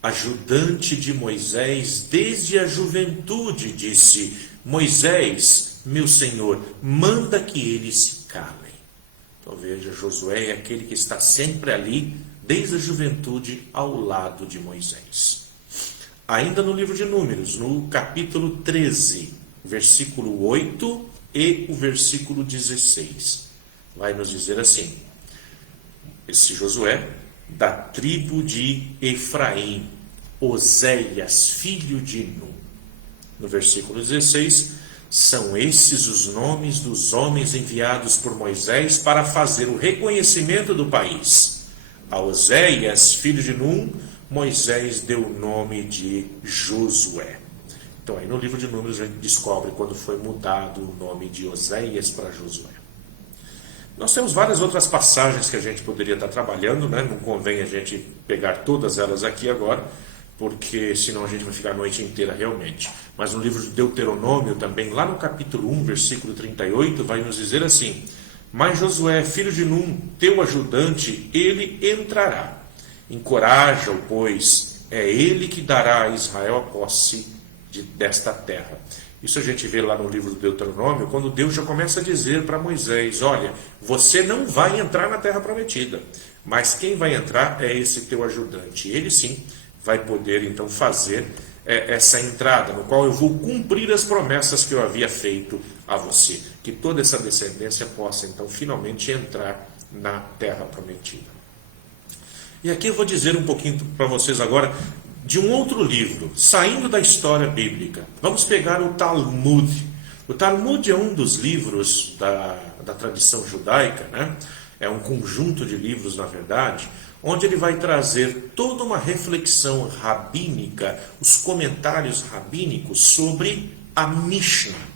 ajudante de Moisés desde a juventude, disse: Moisés, meu senhor, manda que eles se calem. Então veja, Josué é aquele que está sempre ali, desde a juventude, ao lado de Moisés. Ainda no livro de Números, no capítulo 13, versículo 8 e o versículo 16, vai nos dizer assim: esse Josué, da tribo de Efraim, Oséias, filho de Num. No versículo 16, são esses os nomes dos homens enviados por Moisés para fazer o reconhecimento do país. A Oséias, filho de Num, Moisés deu o nome de Josué. Então aí no livro de Números a gente descobre quando foi mudado o nome de Oséias para Josué. Nós temos várias outras passagens que a gente poderia estar trabalhando, né? Não convém a gente pegar todas elas aqui agora, porque senão a gente vai ficar a noite inteira realmente. Mas no livro de Deuteronômio também, lá no capítulo 1, versículo 38, vai nos dizer assim: mas Josué, filho de Num, teu ajudante, ele entrará. Encoraja-o, pois é ele que dará a Israel a posse desta terra. Isso a gente vê lá no livro do Deuteronômio, quando Deus já começa a dizer para Moisés: olha, você não vai entrar na terra prometida, mas quem vai entrar é esse teu ajudante. Ele sim vai poder então fazer essa entrada, no qual eu vou cumprir as promessas que eu havia feito a você. Que toda essa descendência possa então finalmente entrar na terra prometida. E aqui eu vou dizer um pouquinho para vocês agora de um outro livro, saindo da história bíblica. Vamos pegar o Talmud. O Talmud é um dos livros da tradição judaica, né? É um conjunto de livros, na verdade, onde ele vai trazer toda uma reflexão rabínica, os comentários rabínicos sobre a Mishnah.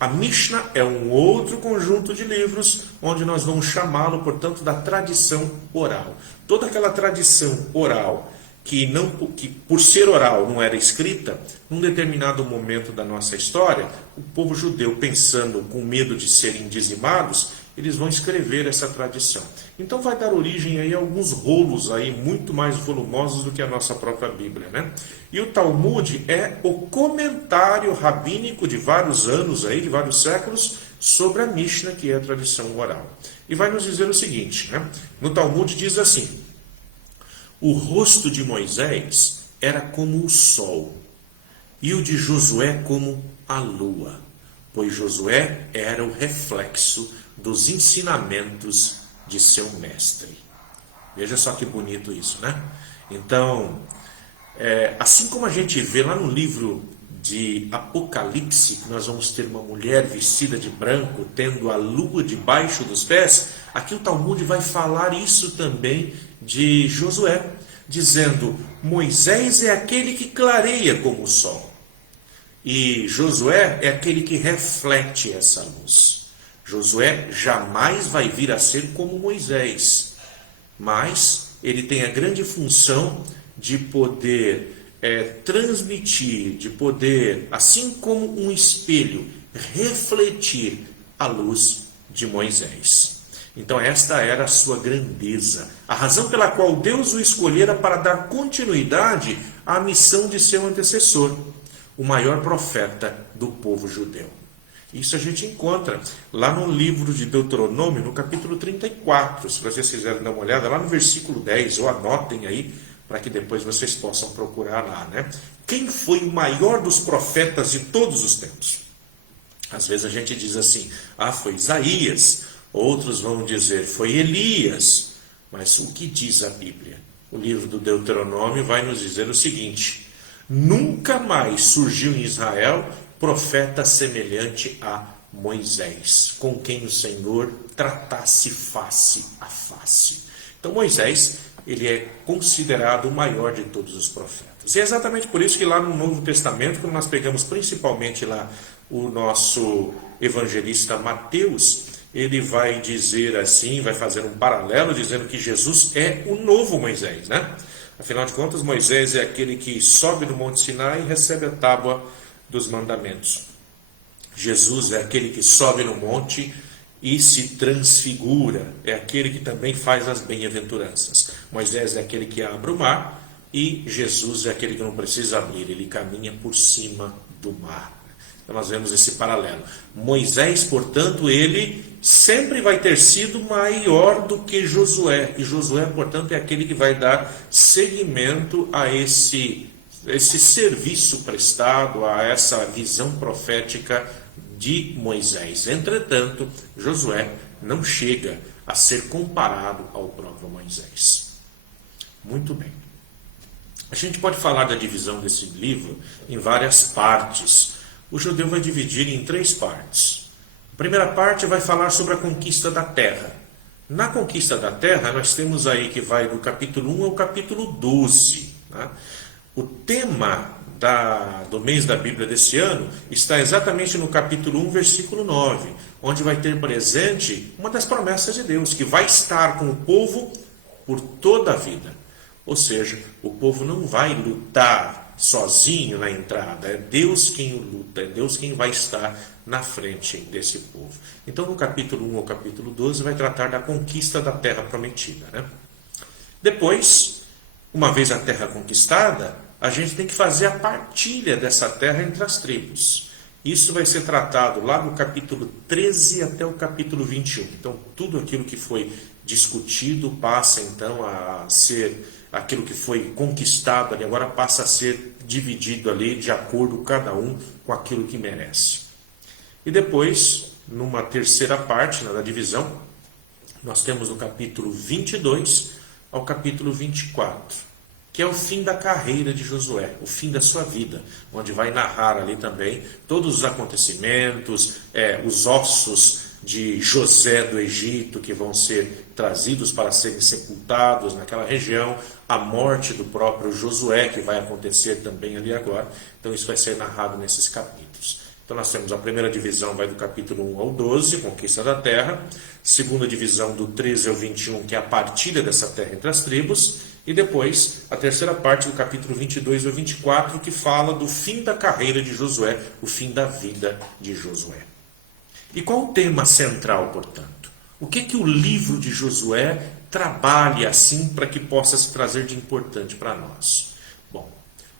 A Mishnah é um outro conjunto de livros onde nós vamos chamá-lo, portanto, da tradição oral. Toda aquela tradição oral que por ser oral não era escrita, num determinado momento da nossa história, o povo judeu, pensando com medo de serem dizimados, eles vão escrever essa tradição. Então vai dar origem aí a alguns rolos aí muito mais volumosos do que a nossa própria Bíblia, né? E o Talmud é o comentário rabínico de vários anos aí, de vários séculos, sobre a Mishnah, que é a tradição oral. E vai nos dizer o seguinte, né? No Talmud diz assim: o rosto de Moisés era como o sol, e o de Josué como a lua, pois Josué era o reflexo dos ensinamentos de seu mestre. Veja só que bonito isso, né? Então, assim como a gente vê lá no livro de Apocalipse, que nós vamos ter uma mulher vestida de branco, tendo a lua debaixo dos pés, aqui o Talmud vai falar isso também de Josué, dizendo: Moisés é aquele que clareia como o sol, e Josué é aquele que reflete essa luz. Josué jamais vai vir a ser como Moisés, mas ele tem a grande função de poder transmitir, de poder, assim como um espelho, refletir a luz de Moisés. Então esta era a sua grandeza, a razão pela qual Deus o escolhera para dar continuidade à missão de seu antecessor, o maior profeta do povo judeu. Isso a gente encontra lá no livro de Deuteronômio, no capítulo 34, se vocês quiserem dar uma olhada, lá no versículo 10, ou anotem aí, para que depois vocês possam procurar lá, né? Quem foi o maior dos profetas de todos os tempos? Às vezes a gente diz assim, foi Isaías, outros vão dizer, foi Elias, mas o que diz a Bíblia? O livro do Deuteronômio vai nos dizer o seguinte: nunca mais surgiu em Israel profeta semelhante a Moisés, com quem o Senhor tratasse face a face. Então Moisés, ele é considerado o maior de todos os profetas. E é exatamente por isso que lá no Novo Testamento, quando nós pegamos principalmente lá o nosso evangelista Mateus, ele vai dizer assim, vai fazer um paralelo, dizendo que Jesus é o novo Moisés, né? Afinal de contas, Moisés é aquele que sobe do Monte Sinai e recebe a tábua dos mandamentos. Jesus é aquele que sobe no monte e se transfigura, é aquele que também faz as bem-aventuranças. Moisés é aquele que abre o mar e Jesus é aquele que não precisa abrir, ele caminha por cima do mar. Então nós vemos esse paralelo. Moisés, portanto, ele sempre vai ter sido maior do que Josué, e Josué, portanto, é aquele que vai dar seguimento a esse serviço prestado, a essa visão profética de Moisés. Entretanto, Josué não chega a ser comparado ao próprio Moisés. Muito bem. A gente pode falar da divisão desse livro em várias partes. O judeu vai dividir em 3 partes. A primeira parte vai falar sobre a conquista da terra. Na conquista da terra, nós temos aí que vai do capítulo 1 ao capítulo 12, né? O tema do mês da Bíblia desse ano está exatamente no capítulo 1, versículo 9, onde vai ter presente uma das promessas de Deus, que vai estar com o povo por toda a vida. Ou seja, o povo não vai lutar sozinho na entrada, é Deus quem o luta, é Deus quem vai estar na frente desse povo. Então, no capítulo 1 ao capítulo 12, vai tratar da conquista da terra prometida, né? Depois, uma vez a terra conquistada, a gente tem que fazer a partilha dessa terra entre as tribos. Isso vai ser tratado lá no capítulo 13 até o capítulo 21. Então, tudo aquilo que foi discutido passa então a ser aquilo que foi conquistado ali, agora passa a ser dividido ali de acordo cada um com aquilo que merece. E depois, numa terceira parte, da divisão, nós temos o capítulo 22 ao capítulo 24, que é o fim da carreira de Josué, o fim da sua vida, onde vai narrar ali também todos os acontecimentos, os ossos de José do Egito, que vão ser trazidos para serem sepultados naquela região, a morte do próprio Josué, que vai acontecer também ali agora. Então isso vai ser narrado nesses capítulos. Então nós temos a primeira divisão, vai do capítulo 1 ao 12, conquista da terra. Segunda divisão, do 13 ao 21, que é a partilha dessa terra entre as tribos. E depois, a terceira parte, do capítulo 22 ao 24, que fala do fim da carreira de Josué, o fim da vida de Josué. E qual o tema central, portanto? O que o livro de Josué trabalha assim para que possa se trazer de importante para nós? Bom,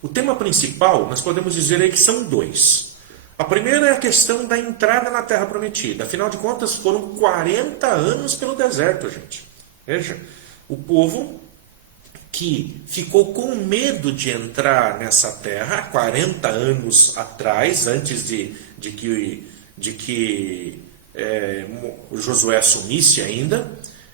o tema principal, nós podemos dizer aí que são 2. A primeira é a questão da entrada na Terra Prometida. Afinal de contas, foram 40 anos pelo deserto, gente. Veja, o povo que ficou com medo de entrar nessa terra 40 anos atrás, antes de que Josué assumisse ainda.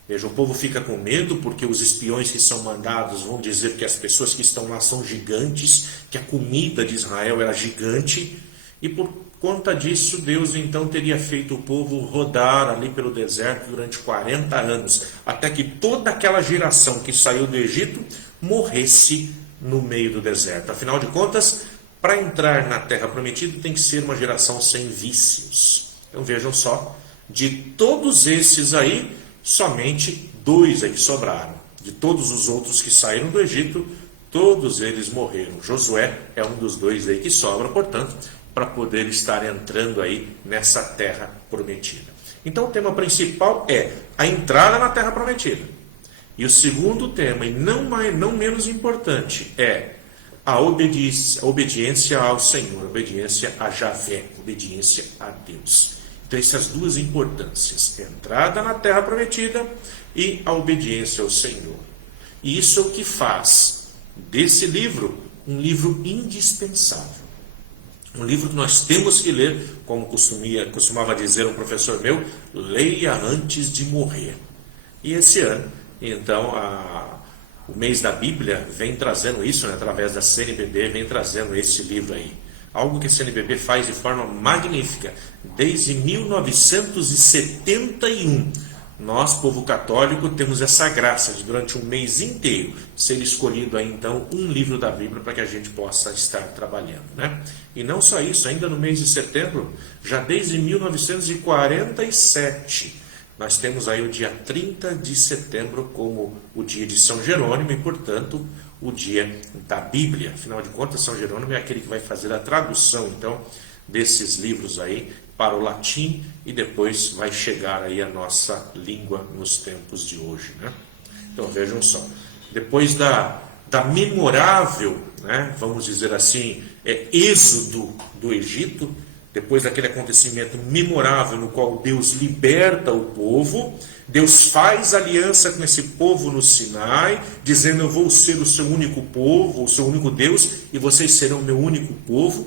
Veja, o povo fica com medo porque os espiões que são mandados vão dizer que as pessoas que estão lá são gigantes, que a comida de Israel era gigante, e por conta disso Deus então teria feito o povo rodar ali pelo deserto durante 40 anos, até que toda aquela geração que saiu do Egito morresse no meio do deserto. Afinal de contas, para entrar na Terra Prometida tem que ser uma geração sem vícios. Então vejam só, de todos esses aí, somente 2 aí sobraram. De todos os outros que saíram do Egito, todos eles morreram. Josué é um dos 2 aí que sobra, portanto, para poder estar entrando aí nessa Terra Prometida. Então o tema principal é a entrada na Terra Prometida. E o segundo tema, e não menos importante, é a obediência ao Senhor, obediência a Javé, obediência a Deus. Então essas duas importâncias, a entrada na Terra Prometida e a obediência ao Senhor. E isso é o que faz desse livro um livro indispensável. Um livro que nós temos que ler, como costumava dizer um professor meu, leia antes de morrer. E esse ano, então, o mês da Bíblia vem trazendo isso, né, através da CNBB, vem trazendo esse livro aí. Algo que a CNBB faz de forma magnífica. Desde 1971, nós, povo católico, temos essa graça de, durante um mês inteiro, ser escolhido aí, então, um livro da Bíblia para que a gente possa estar trabalhando, né? E não só isso, ainda no mês de setembro, já desde 1947, nós temos aí o dia 30 de setembro como o dia de São Jerônimo e, portanto, o dia da Bíblia. Afinal de contas, São Jerônimo é aquele que vai fazer a tradução, então, desses livros aí para o latim e depois vai chegar aí a nossa língua nos tempos de hoje, né? Então, vejam só, depois da memorável, né, vamos dizer assim, êxodo do Egito, depois daquele acontecimento memorável no qual Deus liberta o povo, Deus faz aliança com esse povo no Sinai, dizendo: eu vou ser o seu único povo, o seu único Deus, e vocês serão o meu único povo.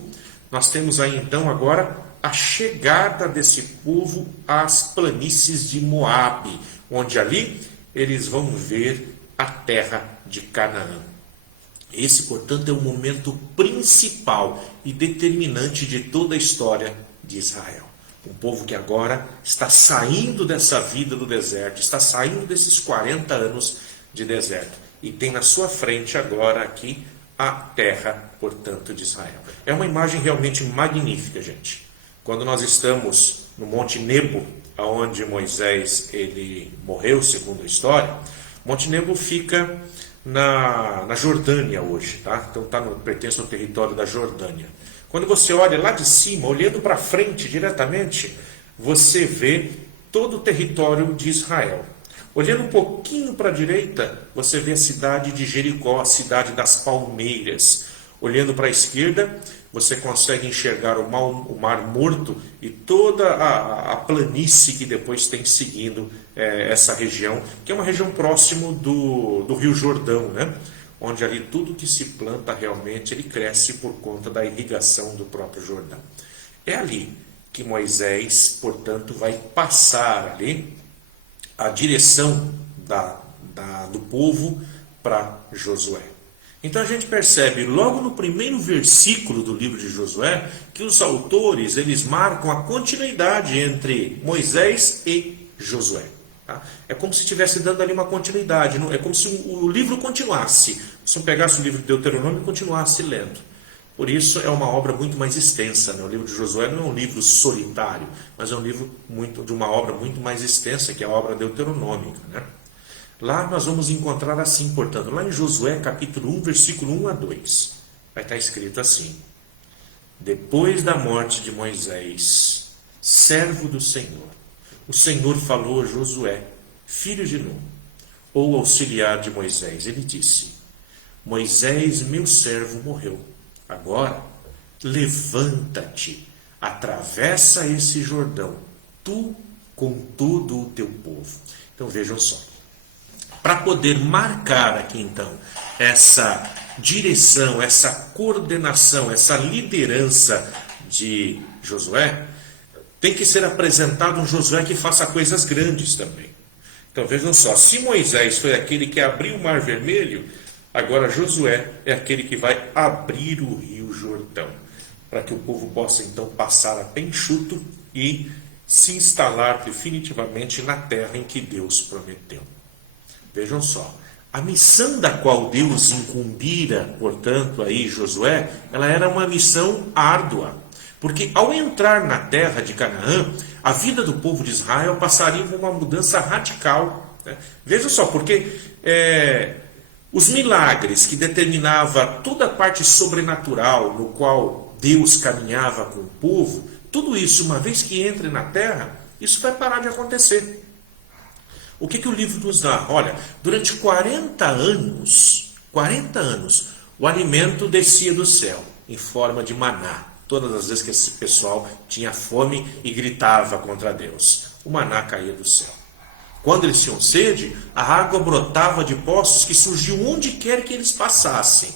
Nós temos aí então agora a chegada desse povo às planícies de Moabe, onde ali eles vão ver a terra de Canaã. Esse, portanto, é o momento principal e determinante de toda a história de Israel. Um povo que agora está saindo dessa vida do deserto, está saindo desses 40 anos de deserto e tem na sua frente agora aqui a terra, portanto, de Israel. É uma imagem realmente magnífica, gente. Quando nós estamos no Monte Nebo, onde Moisés ele morreu, segundo a história, Monte Nebo fica na Jordânia hoje, tá? Então pertence ao território da Jordânia. Quando você olha lá de cima, olhando para frente diretamente, você vê todo o território de Israel. Olhando um pouquinho para a direita, você vê a cidade de Jericó, a cidade das palmeiras. Olhando para a esquerda, você consegue enxergar o Mar Morto e toda a planície que depois tem seguindo essa região, que é uma região próximo do Rio Jordão, né? Onde ali tudo que se planta realmente ele cresce por conta da irrigação do próprio Jordão. É ali que Moisés, portanto, vai passar ali a direção do povo para Josué. Então a gente percebe logo no primeiro versículo do livro de Josué que os autores eles marcam a continuidade entre Moisés e Josué. Tá? É como se estivesse dando ali uma continuidade, é como se o livro continuasse. Se eu pegasse o livro de Deuteronômio e continuasse lendo. Por isso é uma obra muito mais extensa, né? O livro de Josué não é um livro solitário, mas é um livro de uma obra muito mais extensa, que é a obra deuteronômica, né? Lá nós vamos encontrar assim, portanto, lá em Josué capítulo 1, versículo 1 a 2, vai estar escrito assim: depois da morte de Moisés, servo do Senhor, o Senhor falou a Josué, filho de Nun, ou auxiliar de Moisés. Ele disse: Moisés, meu servo, morreu. Agora, levanta-te, atravessa esse Jordão, tu com todo o teu povo. Então vejam só. Para poder marcar aqui então essa direção, essa coordenação, essa liderança de Josué, tem que ser apresentado um Josué que faça coisas grandes também. Então vejam só, se Moisés foi aquele que abriu o Mar Vermelho, agora Josué é aquele que vai abrir o Rio Jordão, para que o povo possa então passar a pé enxuto e se instalar definitivamente na terra em que Deus prometeu. Vejam só, a missão da qual Deus incumbira, portanto, aí Josué, ela era uma missão árdua. Porque ao entrar na terra de Canaã, a vida do povo de Israel passaria por uma mudança radical, né? Vejam só, porque os milagres que determinava toda a parte sobrenatural no qual Deus caminhava com o povo, tudo isso, uma vez que entre na terra, isso vai parar de acontecer. O que o livro nos dá? Olha, durante 40 anos, o alimento descia do céu em forma de maná. Todas as vezes que esse pessoal tinha fome e gritava contra Deus, o maná caía do céu. Quando eles tinham sede, a água brotava de poços que surgiam onde quer que eles passassem.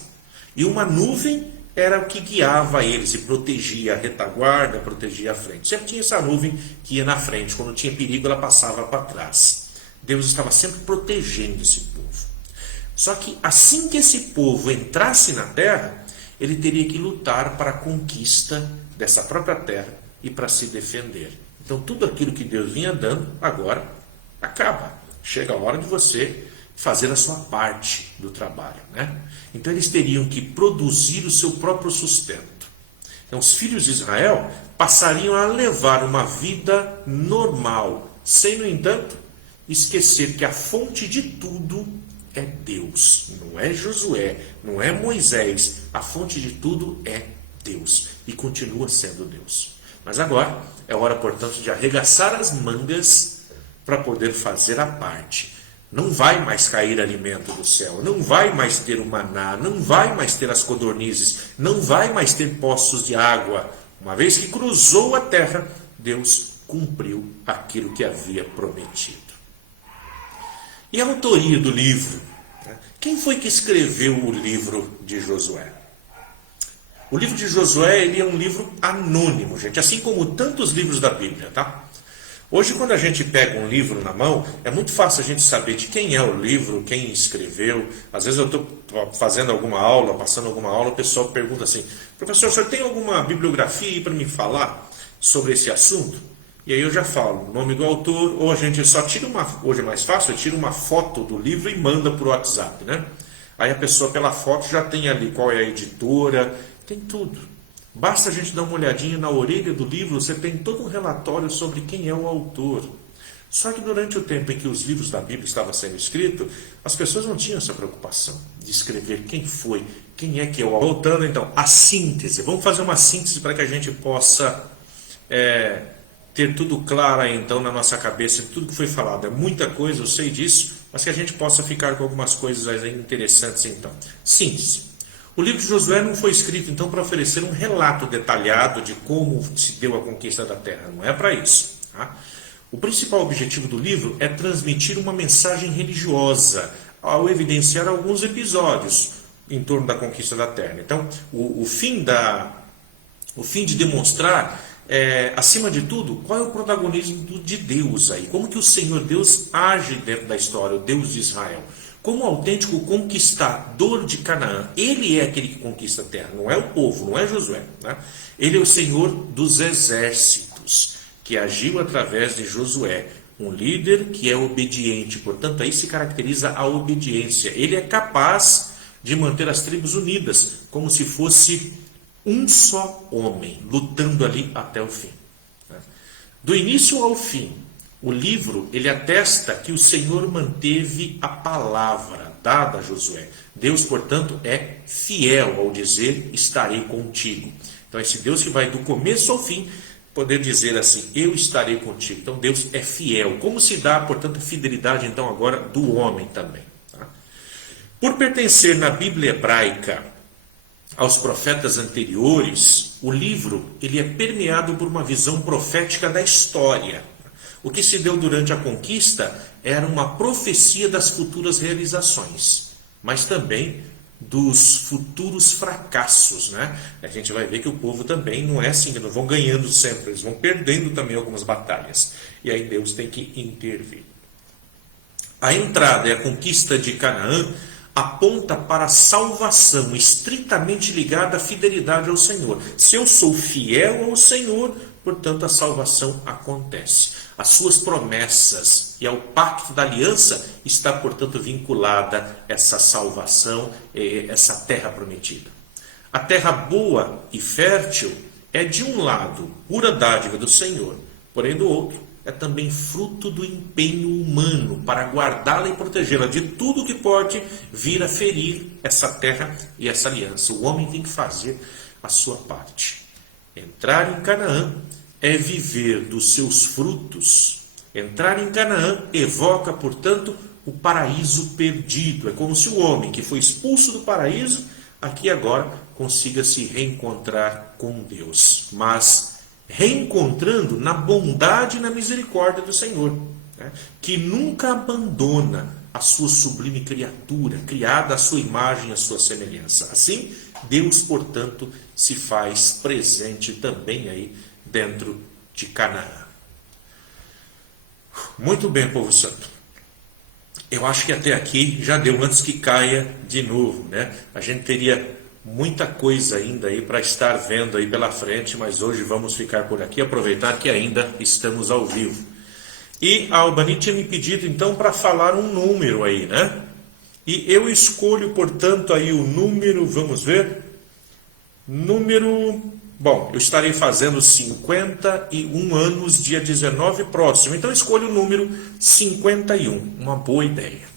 E uma nuvem era o que guiava eles e protegia a retaguarda, protegia a frente. Sempre tinha essa nuvem que ia na frente. Quando tinha perigo, ela passava para trás. Deus estava sempre protegendo esse povo. Só que assim que esse povo entrasse na terra, ele teria que lutar para a conquista dessa própria terra e para se defender. Então tudo aquilo que Deus vinha dando, agora acaba. Chega a hora de você fazer a sua parte do trabalho, né? Então eles teriam que produzir o seu próprio sustento. Então os filhos de Israel passariam a levar uma vida normal, sem, no entanto, esquecer que a fonte de tudo é Deus. Não é Josué, não é Moisés. A fonte de tudo é Deus e continua sendo Deus. Mas agora é hora, portanto, de arregaçar as mangas para poder fazer a parte. Não vai mais cair alimento do céu, não vai mais ter o maná, não vai mais ter as codornizes, não vai mais ter poços de água. Uma vez que cruzou a terra, Deus cumpriu aquilo que havia prometido. E a autoria do livro? Quem foi que escreveu o livro de Josué? O livro de Josué, ele é um livro anônimo, gente, assim como tantos livros da Bíblia, tá? Hoje, quando a gente pega um livro na mão, é muito fácil a gente saber de quem é o livro, quem escreveu. Às vezes eu estou fazendo alguma aula, passando alguma aula, o pessoal pergunta assim: professor, o senhor tem alguma bibliografia aí para me falar sobre esse assunto? E aí eu já falo o nome do autor, ou a gente só tira hoje é mais fácil, tira uma foto do livro e manda por WhatsApp, né? Aí a pessoa pela foto já tem ali qual é a editora, tem tudo. Basta a gente dar uma olhadinha na orelha do livro, você tem todo um relatório sobre quem é o autor. Só que durante o tempo em que os livros da Bíblia estavam sendo escritos, as pessoas não tinham essa preocupação de escrever quem foi, quem é que é o autor. Voltando então, a síntese. Vamos fazer uma síntese para que a gente possa ter tudo claro aí, então, na nossa cabeça, tudo que foi falado. É muita coisa, eu sei disso, mas que a gente possa ficar com algumas coisas aí interessantes então. Síntese. O livro de Josué não foi escrito, então, para oferecer um relato detalhado de como se deu a conquista da terra. Não é para isso. Tá? O principal objetivo do livro é transmitir uma mensagem religiosa, ao evidenciar alguns episódios em torno da conquista da terra. Então, o fim de demonstrar, acima de tudo, qual é o protagonismo de Deus aí? Como que o Senhor Deus age dentro da história, o Deus de Israel? Como autêntico conquistador de Canaã, ele é aquele que conquista a terra, não é o povo, não é Josué. Né? Ele é o Senhor dos exércitos, que agiu através de Josué, um líder que é obediente, portanto aí se caracteriza a obediência. Ele é capaz de manter as tribos unidas, como se fosse um só homem, lutando ali até o fim. Né? Do início ao fim, o livro, ele atesta que o Senhor manteve a palavra dada a Josué. Deus, portanto, é fiel ao dizer, estarei contigo. Então, esse Deus que vai do começo ao fim, poder dizer assim, eu estarei contigo. Então, Deus é fiel. Como se dá, portanto, a fidelidade, então, agora, do homem também. Tá? Por pertencer na Bíblia hebraica aos profetas anteriores, o livro, ele é permeado por uma visão profética da história. O que se deu durante a conquista era uma profecia das futuras realizações, mas também dos futuros fracassos, né? A gente vai ver que o povo também não é assim, eles não vão ganhando sempre, eles vão perdendo também algumas batalhas. E aí Deus tem que intervir. A entrada e a conquista de Canaã aponta para a salvação, estritamente ligada à fidelidade ao Senhor. Se eu sou fiel ao Senhor, portanto a salvação acontece. As suas promessas e ao pacto da aliança está, portanto, vinculada essa salvação, essa terra prometida. A terra boa e fértil é, de um lado, pura dádiva do Senhor, porém, do outro, é também fruto do empenho humano para guardá-la e protegê-la de tudo que pode vir a ferir essa terra e essa aliança. O homem tem que fazer a sua parte. Entrar em Canaã é viver dos seus frutos. Entrar em Canaã evoca, portanto, o paraíso perdido. É como se o homem que foi expulso do paraíso, aqui agora, consiga se reencontrar com Deus. Mas reencontrando na bondade e na misericórdia do Senhor, né? Que nunca abandona a sua sublime criatura, criada à sua imagem e à sua semelhança. Assim, Deus, portanto, se faz presente também aí dentro de Canaã. Muito bem, povo santo. Eu acho que até aqui já deu antes que caia de novo, né? A gente teria muita coisa ainda aí para estar vendo aí pela frente, mas hoje vamos ficar por aqui, aproveitar que ainda estamos ao vivo. E a Albani tinha me pedido então para falar um número aí, né? E eu escolho, portanto, aí o número, vamos ver, bom, eu estarei fazendo 51 anos, dia 19 próximo, então escolho o número 51, uma boa ideia.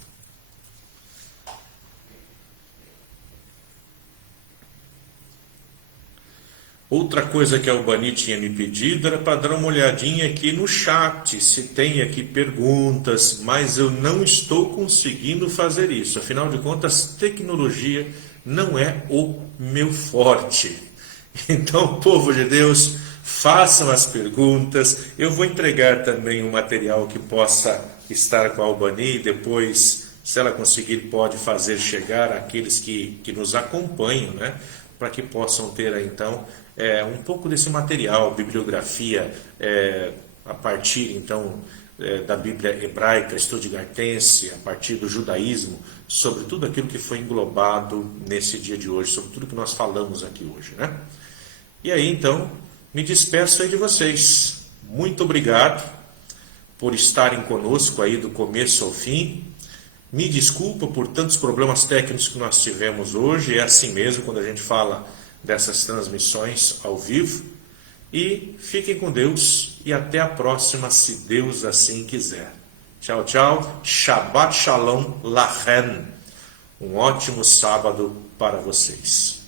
Outra coisa que a Albani tinha me pedido era para dar uma olhadinha aqui no chat, se tem aqui perguntas, mas eu não estou conseguindo fazer isso. Afinal de contas, tecnologia não é o meu forte. Então, povo de Deus, façam as perguntas. Eu vou entregar também um material que possa estar com a Albani e depois, se ela conseguir, pode fazer chegar àqueles que nos acompanham, né? Para que possam ter, então, um pouco desse material, bibliografia, a partir, então, da Bíblia hebraica, estudigartense, a partir do judaísmo, sobre tudo aquilo que foi englobado nesse dia de hoje, sobre tudo que nós falamos aqui hoje, né? E aí, então, me despeço aí de vocês. Muito obrigado por estarem conosco aí do começo ao fim. Me desculpa por tantos problemas técnicos que nós tivemos hoje, é assim mesmo quando a gente fala dessas transmissões ao vivo. E fiquem com Deus e até a próxima, se Deus assim quiser. Tchau, tchau. Shabbat Shalom Lachem. Um ótimo sábado para vocês.